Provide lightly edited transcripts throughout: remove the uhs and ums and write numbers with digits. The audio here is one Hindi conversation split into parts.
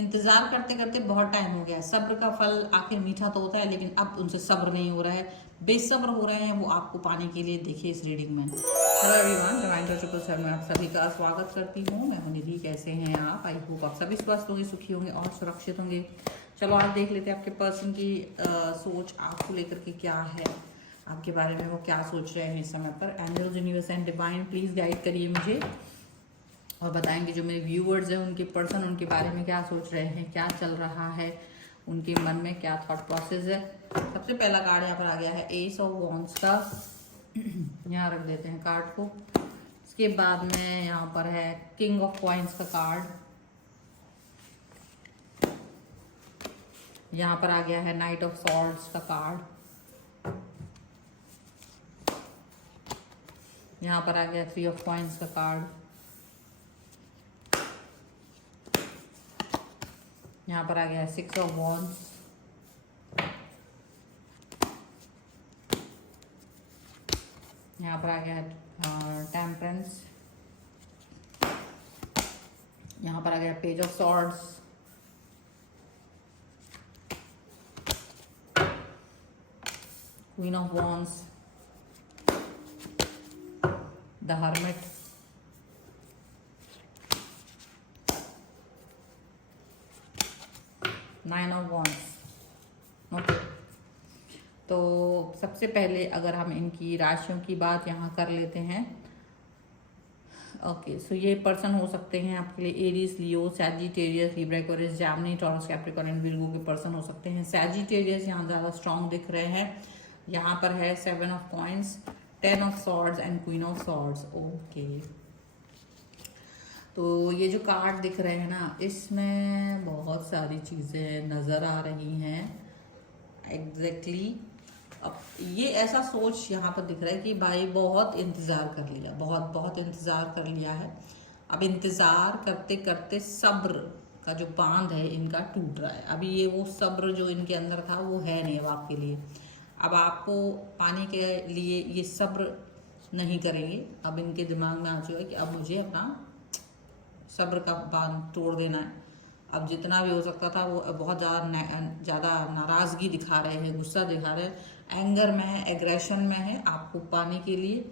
इंतजार करते करते बहुत टाइम हो गया। सब्र का फल आखिर मीठा तो होता है, लेकिन अब उनसे सब्र नहीं हो रहा है, बेसब्र हो रहे हैं वो आपको पाने के लिए। देखिए इस रीडिंग में। हेलो एवरीवन, रिमाइंडर ट्रिपल सर में आप सभी का स्वागत करती हूँ। मैं हूँ निधि। कैसे हैं आप? आई होप आप सभी स्वस्थ होंगे, सुखी होंगे और सुरक्षित होंगे। चलो आज देख लेते हैं आपके पर्सन की सोच आपको लेकर के क्या है, आपके बारे में वो क्या सोच रहे हैं इस समय पर। Angels, universe and divine please guide करिए मुझे और बताएंगे जो मेरे व्यूअर्स हैं उनके पर्सन उनके बारे में क्या सोच रहे हैं, क्या चल रहा है उनके मन में, क्या थॉट प्रोसेस है। सबसे पहला कार्ड यहाँ पर आ गया है एस ऑफ वॉन्ड्स का। यहाँ रख देते हैं कार्ड को। इसके बाद में यहाँ पर है किंग ऑफ कॉइंस का कार्ड। यहाँ पर आ गया है नाइट ऑफ सॉर्ड्स का कार्ड। यहाँ पर आ गया थ्री ऑफ कॉइंस का कार्ड। यहाँ पर आ गया है सिक्स ऑफ वॉन्ड्स। यहाँ पर आ गया है टेम्परेंस। यहाँ पर आ गया page of swords. Queen of wands, the hermit, nine of wands. Okay, तो सबसे पहले अगर हम इनकी राशियों की बात यहाँ कर लेते हैं। ओके, सो ये पर्सन हो सकते हैं आपके लिए Aries, Leo, Sagittarius, Libra, Aquarius, Jaimini, taurus, Capricorn and Virgo के पर्सन हो सकते हैं। सैजिटेरियस यहाँ ज़्यादा स्ट्रॉन्ग दिख रहे हैं। यहाँ पर है seven of coins, ten of swords and queen of swords. Okay, तो ये जो कार्ड दिख रहे हैं ना, इसमें बहुत सारी चीज़ें नज़र आ रही हैं। एग्जैक्टली अब ये ऐसा सोच यहाँ पर दिख रहा है कि भाई बहुत इंतज़ार कर लिया, बहुत बहुत इंतज़ार कर लिया है। अब इंतज़ार करते करते सब्र का जो बांध है इनका टूट रहा है। अभी ये वो सब्र जो इनके अंदर था वो है नहीं अब आपके लिए। अब आपको पाने के लिए ये सब्र नहीं करेंगे। अब इनके दिमाग में आ चुका है कि अब मुझे अपना सब्र का बांध तोड़ देना है। अब जितना भी हो सकता था वो बहुत ज़्यादा नाराज़गी दिखा रहे हैं, गुस्सा दिखा रहे हैं, एंगर में है, एग्रेशन में है आपको पाने के लिए,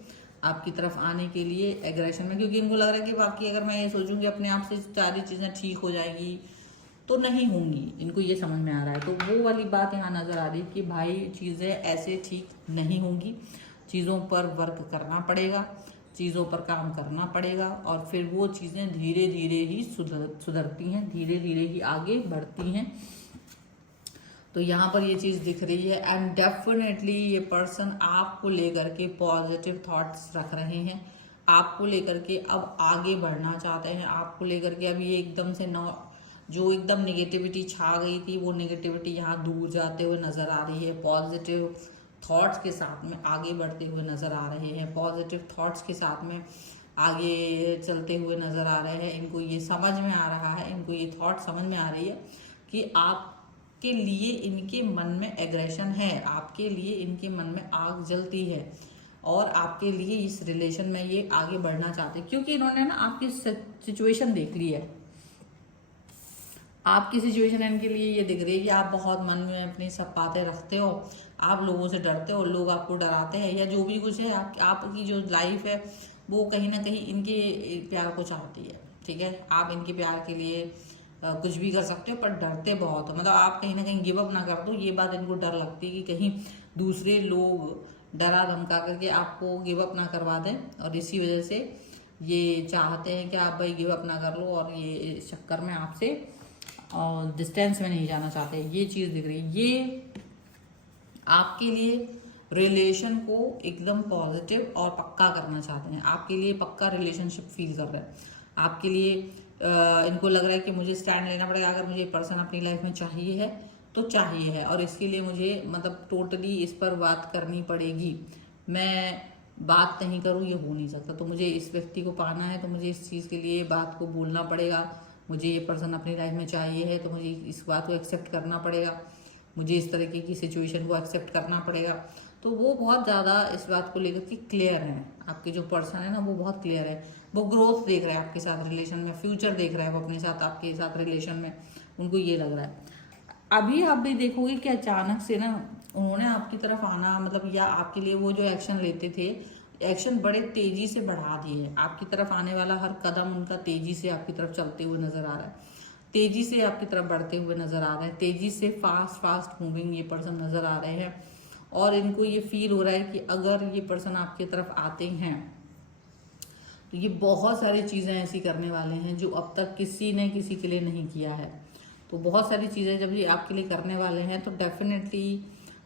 आपकी तरफ आने के लिए एग्रेशन में। क्योंकि इनको लग रहा है कि बाकी अगर मैं ये सोचूंगी अपने आप से सारी चीज़ें ठीक हो जाएगी तो नहीं होंगी। इनको ये समझ में आ रहा है। तो वो वाली बात यहाँ नज़र आ रही है कि भाई चीज़ें ऐसे ठीक नहीं होंगी, चीज़ों पर वर्क करना पड़ेगा, चीज़ों पर काम करना पड़ेगा और फिर वो चीज़ें धीरे धीरे ही सुधरती हैं, धीरे धीरे ही आगे बढ़ती हैं। तो यहाँ पर ये चीज़ दिख रही है। एंड डेफिनेटली ये पर्सन आपको लेकर के पॉजिटिव थॉट्स रख रहे हैं, आपको लेकर के अब आगे बढ़ना चाहते हैं, आपको लेकर के अब ये एकदम से जो एकदम नेगेटिविटी छा गई थी वो नेगेटिविटी यहाँ दूर जाते हुए नज़र आ रही है। पॉजिटिव थॉट्स के साथ में आगे बढ़ते हुए नज़र आ रहे हैं, पॉजिटिव थॉट्स के साथ में आगे चलते हुए नज़र आ रहे हैं। इनको ये समझ में आ रहा है, इनको ये थॉट समझ में आ रही है कि आपके लिए इनके मन में एग्रेशन है, आपके लिए इनके मन में आग जलती है और आपके लिए इस रिलेशन में ये आगे बढ़ना चाहते हैं। क्योंकि इन्होंने ना आपकी सिचुएशन देख ली है। आपकी सिचुएशन इनके लिए ये दिख रही है कि आप बहुत मन में अपनी सब बातें रखते हो, आप लोगों से डरते हो, लोग आपको डराते हैं या जो भी कुछ है। आपकी जो लाइफ है वो कहीं ना कहीं इनके प्यार को चाहती है। ठीक है, आप इनके प्यार के लिए कुछ भी कर सकते हो पर डरते बहुत हो। मतलब आप कहीं ना कहीं गिव अप ना कर दो, ये बात इनको डर लगती है कि कहीं दूसरे लोग डरा धमका करके आपको गिव अप ना करवा दें और इसी वजह से ये चाहते हैं कि आप भाई गिव अप ना कर लो और ये इस चक्कर में आपसे और डिस्टेंस में नहीं जाना चाहते। ये चीज़ दिख रही है। ये आपके लिए रिलेशन को एकदम पॉजिटिव और पक्का करना चाहते हैं, आपके लिए पक्का रिलेशनशिप फील कर रहे हैं। आपके लिए इनको लग रहा है कि मुझे स्टैंड लेना पड़ेगा। अगर मुझे पर्सन अपनी लाइफ में चाहिए है तो चाहिए है और इसके लिए मुझे मतलब टोटली इस पर बात करनी पड़ेगी। मैं बात नहीं करूँ ये हो नहीं सकता। तो मुझे इस व्यक्ति को पाना है तो मुझे इस चीज़ के लिए बात को बोलना पड़ेगा। मुझे ये पर्सन अपनी लाइफ में चाहिए है तो मुझे इस बात को एक्सेप्ट करना पड़ेगा, मुझे इस तरीके की सिचुएशन को एक्सेप्ट करना पड़ेगा। तो वो बहुत ज़्यादा इस बात को लेकर के क्लियर है। आपके जो पर्सन है ना वो बहुत क्लियर है, वो ग्रोथ देख रहा है आपके साथ रिलेशन में, फ्यूचर देख रहा है वो अपने साथ, आपके साथ रिलेशन में, उनको ये लग रहा है। अभी आप भी देखोगे कि अचानक से ना उन्होंने आपकी तरफ आना, मतलब या आपके लिए वो जो एक्शन लेते थे, एक्शन बड़े तेजी से बढ़ा दिए। आपकी तरफ आने वाला हर कदम उनका तेजी से आपकी तरफ चलते हुए नजर आ रहा है, तेजी से आपकी तरफ बढ़ते हुए नजर आ रहे हैं, तेजी से फास्ट मूविंग ये पर्सन नजर आ रहे हैं। और इनको ये फील हो रहा है कि अगर ये पर्सन आपकी तरफ आते हैं तो ये बहुत सारी चीज़ें ऐसी करने वाले हैं जो अब तक किसी ने किसी के लिए नहीं किया है। तो बहुत सारी चीज़ें जब ये आपके लिए करने वाले हैं तो डेफिनेटली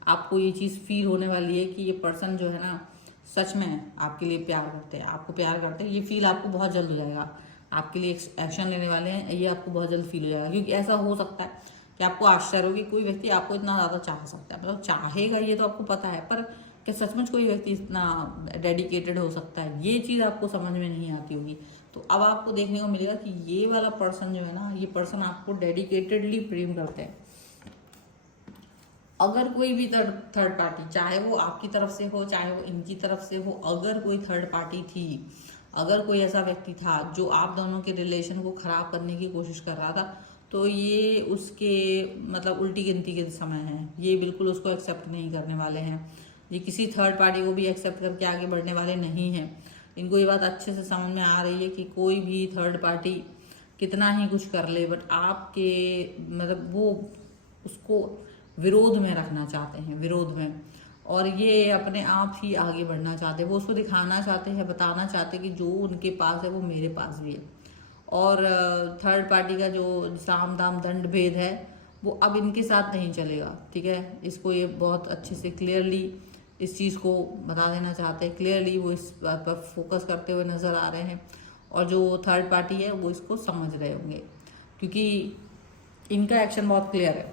आपको ये चीज़ फील होने वाली है कि ये पर्सन जो है ना सच में आपके लिए प्यार करते हैं, आपको प्यार करते हैं। ये फील आपको बहुत जल्द हो जाएगा, आपके लिए एक्शन लेने वाले हैं, ये आपको बहुत जल्द फील हो जाएगा। क्योंकि ऐसा हो सकता है कि आपको आश्चर्य हो कि कोई व्यक्ति आपको इतना ज़्यादा चाह सकता है, मतलब चाहेगा ये तो आपको पता है, पर क्या सचमुच कोई व्यक्ति इतना डेडिकेटेड हो सकता है, ये चीज़ आपको समझ में नहीं आती होगी। तो अब आपको देखने को मिलेगा कि ये वाला पर्सन जो है ना, ये पर्सन आपको डेडिकेटेडली प्रेम करते हैं। अगर कोई भी थर्ड पार्टी, चाहे वो आपकी तरफ से हो चाहे वो इनकी तरफ से हो, अगर कोई थर्ड पार्टी थी, अगर कोई ऐसा व्यक्ति था जो आप दोनों के रिलेशन को खराब करने की कोशिश कर रहा था, तो ये उसके मतलब उल्टी गिनती के समय है, ये बिल्कुल उसको एक्सेप्ट नहीं करने वाले हैं। ये किसी थर्ड पार्टी को भी एक्सेप्ट करके आगे बढ़ने वाले नहीं हैं। इनको ये बात अच्छे से समझ में आ रही है कि कोई भी थर्ड पार्टी कितना ही कुछ कर ले, बट आपके मतलब वो उसको विरोध में रखना चाहते हैं, विरोध में, और ये अपने आप ही आगे बढ़ना चाहते हैं। वो उसको दिखाना चाहते हैं, बताना चाहते हैं कि जो उनके पास है वो मेरे पास भी है। और थर्ड पार्टी का जो साम दाम दंड भेद है वो अब इनके साथ नहीं चलेगा, ठीक है। इसको ये बहुत अच्छे से क्लियरली इस चीज़ को बता देना चाहते हैं, क्लियरली वो इस बात पर फोकस करते हुए नज़र आ रहे हैं। और जो थर्ड पार्टी है वो इसको समझ रहे होंगे, क्योंकि इनका एक्शन बहुत क्लियर है।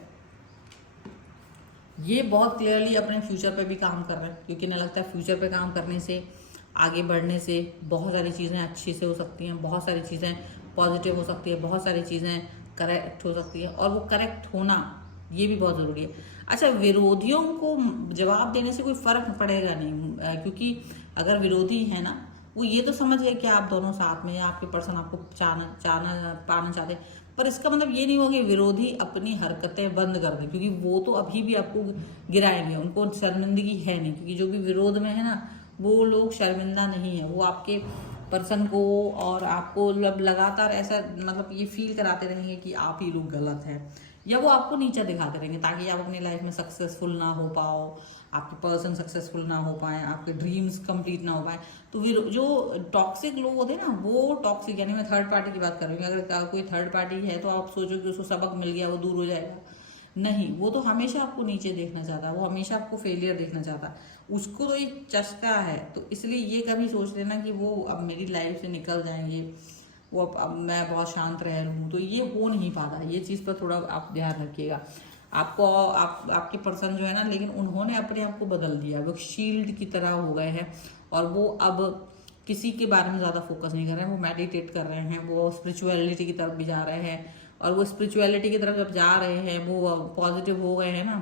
ये बहुत क्लियरली अपने फ्यूचर पे भी काम कर रहे हैं, क्योंकि इन्हें लगता है फ्यूचर पे काम करने से, आगे बढ़ने से बहुत सारी चीज़ें अच्छी से हो सकती हैं, बहुत सारी चीज़ें पॉजिटिव हो सकती है, बहुत सारी चीज़ें करेक्ट हो सकती है, और वो करेक्ट होना ये भी बहुत ज़रूरी है। अच्छा, विरोधियों को जवाब देने से कोई फ़र्क पड़ेगा नहीं, क्योंकि अगर विरोधी है ना, वो ये तो समझ गए कि आप दोनों साथ में, आपके पर्सन आपको पाना चाहते हैं, पर इसका मतलब ये नहीं होगा कि विरोधी अपनी हरकतें बंद कर दें, क्योंकि वो तो अभी भी आपको गिराएंगे, उनको शर्मिंदगी है नहीं, क्योंकि जो भी विरोध में है ना वो लोग शर्मिंदा नहीं है, वो आपके पर्सन को और आपको लगातार ऐसा मतलब ये फील कराते रहेंगे कि आप ही लोग गलत हैं, या वो आपको नीचा दिखाते रहेंगे ताकि आप अपनी लाइफ में सक्सेसफुल ना हो पाओ, आपके पर्सन सक्सेसफुल ना हो पाए, आपके ड्रीम्स कंप्लीट ना हो पाए। तो जो टॉक्सिक लोग होते हैं ना, वो टॉक्सिक, यानी मैं थर्ड पार्टी की बात कर रही हूँ। अगर कोई थर्ड पार्टी है तो आप सोचो कि उसको सबक मिल गया, वो दूर हो जाएगा, नहीं, वो तो हमेशा आपको नीचे देखना चाहता है, वो हमेशा आपको फेलियर देखना चाहता है, उसको तो एक चस्का है। तो इसलिए ये कभी सोच लेना कि वो अब मेरी लाइफ से निकल जाएंगे, वो अब मैं बहुत शांत रह लूँ, तो ये हो नहीं पाता। ये चीज़ पर थोड़ा आप ध्यान रखिएगा। आपको आपके पर्सन जो है ना, लेकिन उन्होंने अपने आप को बदल दिया, वो शील्ड की तरह हो गए हैं, और वो अब किसी के बारे में ज़्यादा फोकस नहीं कर रहे हैं, वो मेडिटेट कर रहे हैं, वो स्पिरिचुअलिटी की तरफ भी जा रहे हैं। और वो स्पिरिचुअलिटी की तरफ जब जा रहे हैं, वो पॉजिटिव हो गए हैं ना,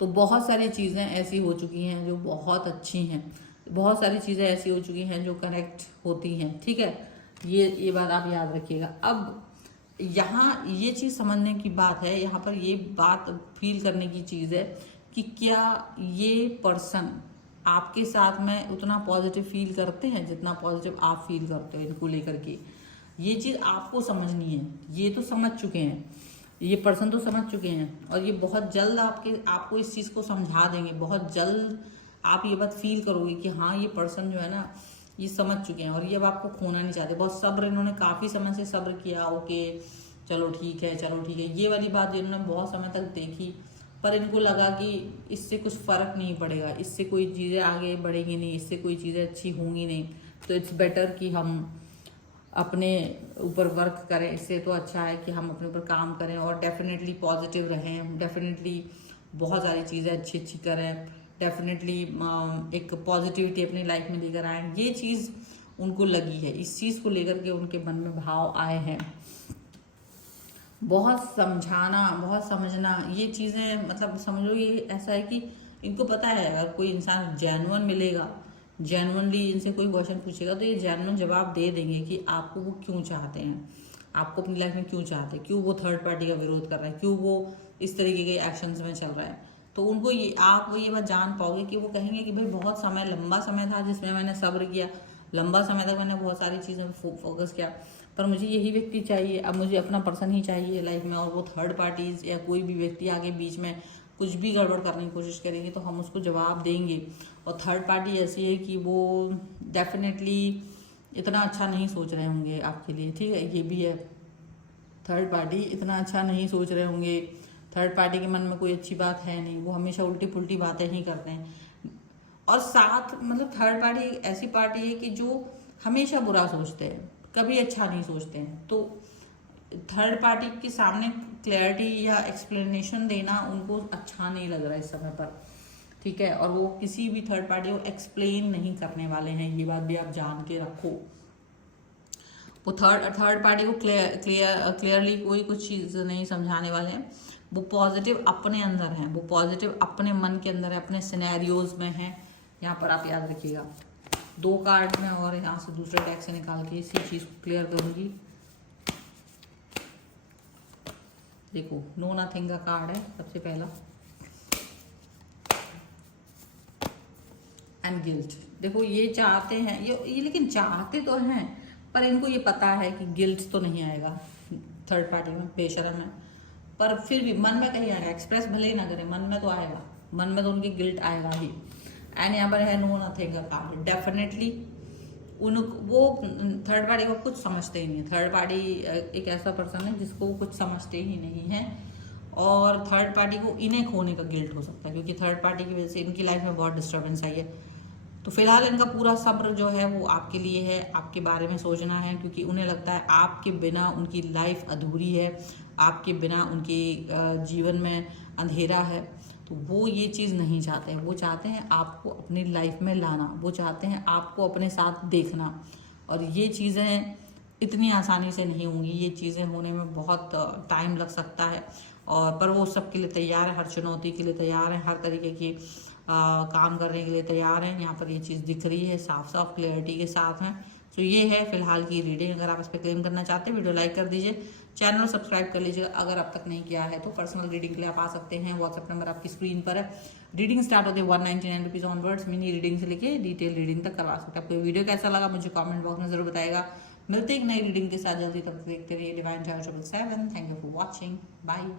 तो बहुत सारी चीज़ें ऐसी हो चुकी हैं जो बहुत अच्छी हैं, बहुत सारी चीज़ें ऐसी हो चुकी हैं जो कनेक्ट होती हैं, ठीक है। ये बात आप याद रखिएगा। अब यहाँ ये चीज़ समझने की बात है, यहाँ पर ये बात फील करने की चीज़ है कि क्या ये पर्सन आपके साथ में उतना पॉजिटिव फील करते हैं जितना पॉजिटिव आप फील करते हो इनको लेकर के। ये चीज़ आपको समझनी है, ये तो समझ चुके हैं, ये पर्सन तो समझ चुके हैं, और ये बहुत जल्द आपको इस चीज़ को समझा देंगे। बहुत जल्द आप ये बात फील करोगे कि हाँ, ये पर्सन जो है ना ये समझ चुके हैं, और ये अब आपको खोना नहीं चाहते। बहुत सब्र, इन्होंने काफ़ी समय से सब्र किया, ओके चलो ठीक है, चलो ठीक है, ये वाली बात इन्होंने बहुत समय तक देखी, पर इनको लगा कि इससे कुछ फ़र्क नहीं पड़ेगा, इससे कोई चीज़ें आगे बढ़ेंगी नहीं, इससे कोई चीज़ें अच्छी होंगी नहीं, तो इट्स बेटर कि हम अपने ऊपर वर्क करें। इससे तो अच्छा है कि हम अपने ऊपर काम करें और डेफिनेटली पॉजिटिव रहें, डेफिनेटली बहुत सारी चीज़ें अच्छी अच्छी करें, डेफिनेटली एक पॉजिटिविटी अपनी लाइफ में लेकर आएँ। ये चीज़ उनको लगी है, इस चीज़ को लेकर के उनके मन में भाव आए हैं। बहुत समझाना, बहुत समझना, ये चीज़ें मतलब समझो, ये ऐसा है कि इनको पता है अगर कोई इंसान जेन्युइन मिलेगा, जेन्युइनली इनसे कोई क्वेश्चन पूछेगा तो ये जेन्युइन जवाब दे देंगे कि आपको वो क्यों चाहते हैं, आपको अपनी लाइफ में क्यों चाहते हैं, क्यों वो थर्ड पार्टी का विरोध कर रहा है, क्यों वो इस तरीके के एक्शंस में चल रहा है। तो उनको ये आप ये बात जान पाओगे कि वो कहेंगे कि भाई बहुत समय, लंबा समय था जिसमें मैंने सब्र किया, लंबा समय तक मैंने बहुत सारी चीज़ों पर फोकस किया, पर मुझे यही व्यक्ति चाहिए, अब मुझे अपना पर्सन ही चाहिए लाइफ में, और वो थर्ड पार्टीज या कोई भी व्यक्ति आगे बीच में कुछ भी गड़बड़ करने की कोशिश करेंगे तो हम उसको जवाब देंगे। और थर्ड पार्टी ऐसी है कि वो डेफिनेटली इतना अच्छा नहीं सोच रहे होंगे आपके लिए, ठीक है, ये भी है। थर्ड पार्टी इतना अच्छा नहीं सोच रहे होंगे, थर्ड पार्टी के मन में कोई अच्छी बात है नहीं, वो हमेशा उल्टी पुल्टी बातें ही करते हैं। और साथ मतलब थर्ड पार्टी एक ऐसी पार्टी है कि जो हमेशा बुरा सोचते हैं, कभी अच्छा नहीं सोचते हैं। तो थर्ड पार्टी के सामने क्लैरिटी या एक्सप्लेनेशन देना उनको अच्छा नहीं लग रहा है इस समय पर, ठीक है। और वो किसी भी थर्ड पार्टी को एक्सप्लेन नहीं करने वाले हैं, ये बात भी आप जान के रखो। वो थर्ड पार्टी को क्लियरली कोई कुछ चीज़ नहीं समझाने वाले हैं। वो पॉजिटिव अपने अंदर हैं, वो पॉजिटिव अपने मन के अंदर है, अपने सिनेरियोज में है। यहाँ पर आप याद रखिएगा। 2 कार्ड में और यहाँ से दूसरे डेक से निकाल के इसी चीज़ को क्लियर करूँगी। देखो, नो नथिंग का कार्ड है सबसे पहला, एंड गिल्ट। देखो ये चाहते हैं, ये लेकिन चाहते तो हैं, पर इनको ये पता है कि गिल्ट तो नहीं आएगा थर्ड पार्टी में, बेशरम है, पर फिर भी मन में कहीं आएगा, एक्सप्रेस भले ही ना करें, मन में तो आएगा, मन में तो उनकी गिल्ट आएगा ही। एंड यहाँ पर है नो नथिंग का कार्ड। डेफिनेटली वो थर्ड पार्टी को कुछ समझते ही नहीं है। थर्ड पार्टी एक ऐसा पर्सन है जिसको वो कुछ समझते ही नहीं है, और थर्ड पार्टी को इन्हें खोने का गिल्ट हो सकता है, क्योंकि थर्ड पार्टी की वजह से इनकी लाइफ में बहुत डिस्टर्बेंस आई है। तो फिलहाल इनका पूरा सब्र जो है वो आपके लिए है, आपके बारे में सोचना है, क्योंकि उन्हें लगता है आपके बिना उनकी लाइफ अधूरी है, आपके बिना उनके जीवन में अंधेरा है। तो वो ये चीज़ नहीं चाहते हैं, वो चाहते हैं आपको अपनी लाइफ में लाना, वो चाहते हैं आपको अपने साथ देखना। और ये चीज़ें इतनी आसानी से नहीं होंगी, ये चीज़ें होने में बहुत टाइम लग सकता है, और पर वो सबके लिए तैयार है, हर चुनौती के लिए तैयार है, हर तरीके की काम करने के लिए तैयार हैं। यहाँ पर ये चीज़ दिख रही है साफ साफ क्लियरिटी के साथ में। तो ये है फिलहाल की रीडिंग। अगर आप इस पर क्लेम करना चाहते हैं वीडियो लाइक कर दीजिए, चैनल सब्सक्राइब कर लीजिएगा अगर अब तक नहीं किया है तो। पर्सनल रीडिंग के लिए आप आ सकते हैं, व्हाट्सएप नंबर आपकी स्क्रीन पर है। रीडिंग स्टार्ट होती है 199 रुपीज़ ऑनवर्ड्स, मिनी रीडिंग से लेके डिटेल रीडिंग तक करवा सकते हैं। आपको वीडियो कैसा लगा मुझे कमेंट बॉक्स में जरूर बताएगा। मिलते एक नई रीडिंग के साथ जल्दी, तब देखते रहिए divine channel 777। Thank you for watching, bye.